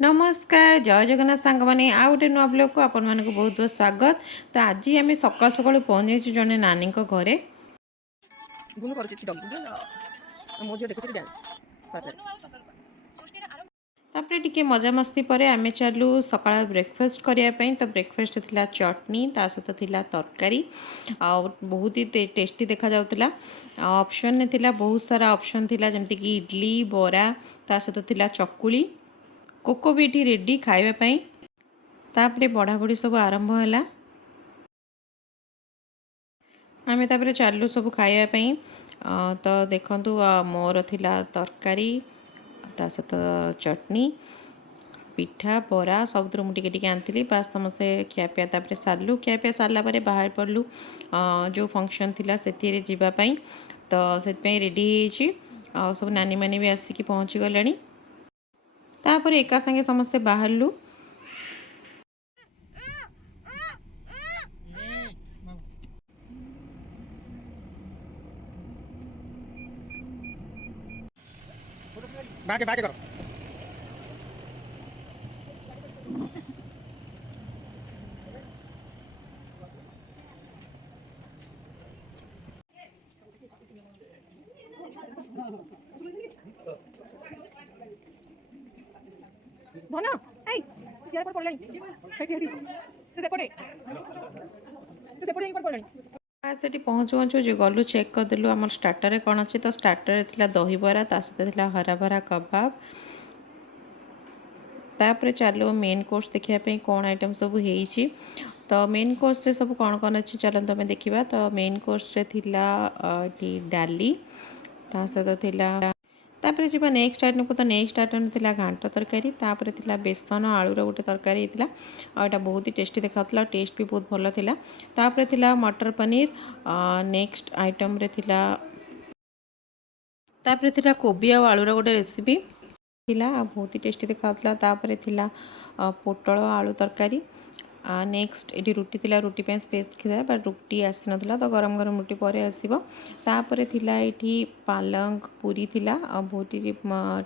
नमस्कार जय जगन्नाथ सांग मैंने आउ गोटे नुआ ब्लॉग को आपण मानक बहुत बहुत स्वागत। तो आज आम सकाल सकाल पहुँच जड़े नानी घरे तापर टिके मजा मस्ती पर आम चलू सकाल ब्रेकफास्ट करने। तो ब्रेकफास्ट थिला चटनी ता सहित थिला तरकारी आ बहुत ही टेस्टी देखा जाउतला। ऑप्शन ने थिला बहुत सारा ऑप्शन थिला जमती कि इडली बरा ता सहित थिला चकुली कोको भी ये रेडी खावाई। तापर पढ़ापढ़ी सब आरंभ है आम तापर चलू सब खावाई। तो देखु मोर थिला तरकारी ता सहित चटनी पिठा बरा सब मुझे टिके आनी बास समस्ते खियापिया तापर सारू खियापिया सारापर बाहर पड़ू जो फंक्शन थिला से जीवाई। तो से रेडी हो सब नानी मैंने भी आसिक पहुँची गले तापर एका संगे समस्ते बाहरलु। बाके बाके करो धना ए सियार पर पड़लानी हेठी हेठी से सेपटे पर पड़लानी से पहुँचु पहुँचु जो गलु चेक करदेलु आम स्टार्टर कौन अच्छे। तो स्टार्टर थिला दही बरा ता सहित थिला हरा भरा कबाब। तापर चलो मेन कोर्स देखापी कौन आइटम सब होइछि। तो मेन कोर्स रे सब कौन कौन अच्छे चलते आम देखा। तो मेन कोर्स रे थिला डाली ता सहित थिला तापर जी नेक्स्ट आइटम को। तो नेक्स्ट आइटम थिला घांट तरकारी तापर थिला बेसन आलूर गोटे तरकारी होता आटा बहुत ही टेस्टी देखा टेस्ट भी बहुत भल था। तापर थिला मटर पनीर नेक्स्ट आइटम रे थिला तापर थिला कोबी आ आलूर गोटे रेसिपी थिला बहुत ही टेस्टी देखा तापर थिला पोटल आलू तरकारी नेक्स्ट ये रुटी थिला रुटी पे स्पेस था बट रुटी आसी ना तो गरम गरम रुटी पर आसो। तापर थिला ये पालंग पूरी थिला बहुत ही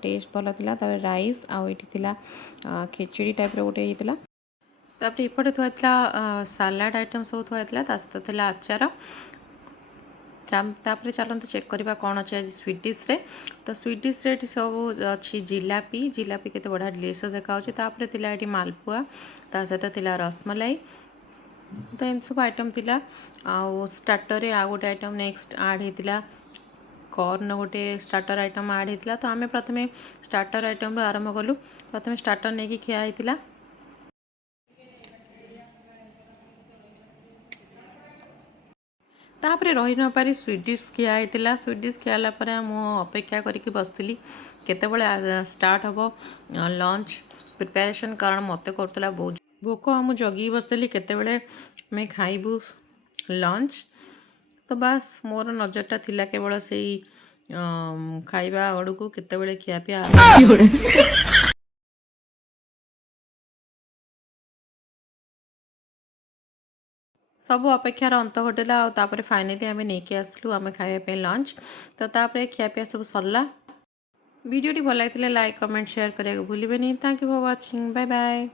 टेस्ट भल था। राइस आउट थिला खिचड़ी टाइप गोटे होता। तापर एपटे थुआला सालाड आइटम सब थुआला सहित थिला आचार। तापर चलते चेक करवा कौन अच्छे आज स्वीट डिश रे। तो स्वीट डिश रे सब अच्छी जिलापी जिलापी केते बढ़िया डिलीशियस देखा तापर थिला ये मालपुआ ता सहित थिला रसमलाई। तो एम सब आइटम थिला आउ स्टार्टर आ गोटे आइटम नेक्स्ट आड होता कॉर्न गोटे स्टार्टर आइटम आड होता। तो आम प्रथम स्टार्टर आइटम आरंभ कलु प्रथम स्टार्टर नहीं खिया होता। तापर रही न पारी स्वीट डिश खिया होता। स्वीट डिश खियाला अपेक्षा करके बसती केतबले स्टार्ट हम लंच प्रिपेरेसन कारण मत करूला बहुत भोक मुझे जगी बसती केतबले मैं खाइबू लंच। तो बास मोर नजरटा थिला केवल से खाइबा आड़ को केतबले खियापिया सब अपेक्षार अंत घटला। तापर फाइनली आम नहीं आसलु आम खावाई लंच। तो तापर खियापिया सब सरला। वीडियोटी भल लगे लाइक कमेंट शेयर करने को भूलें। Thank you for watching bye bye.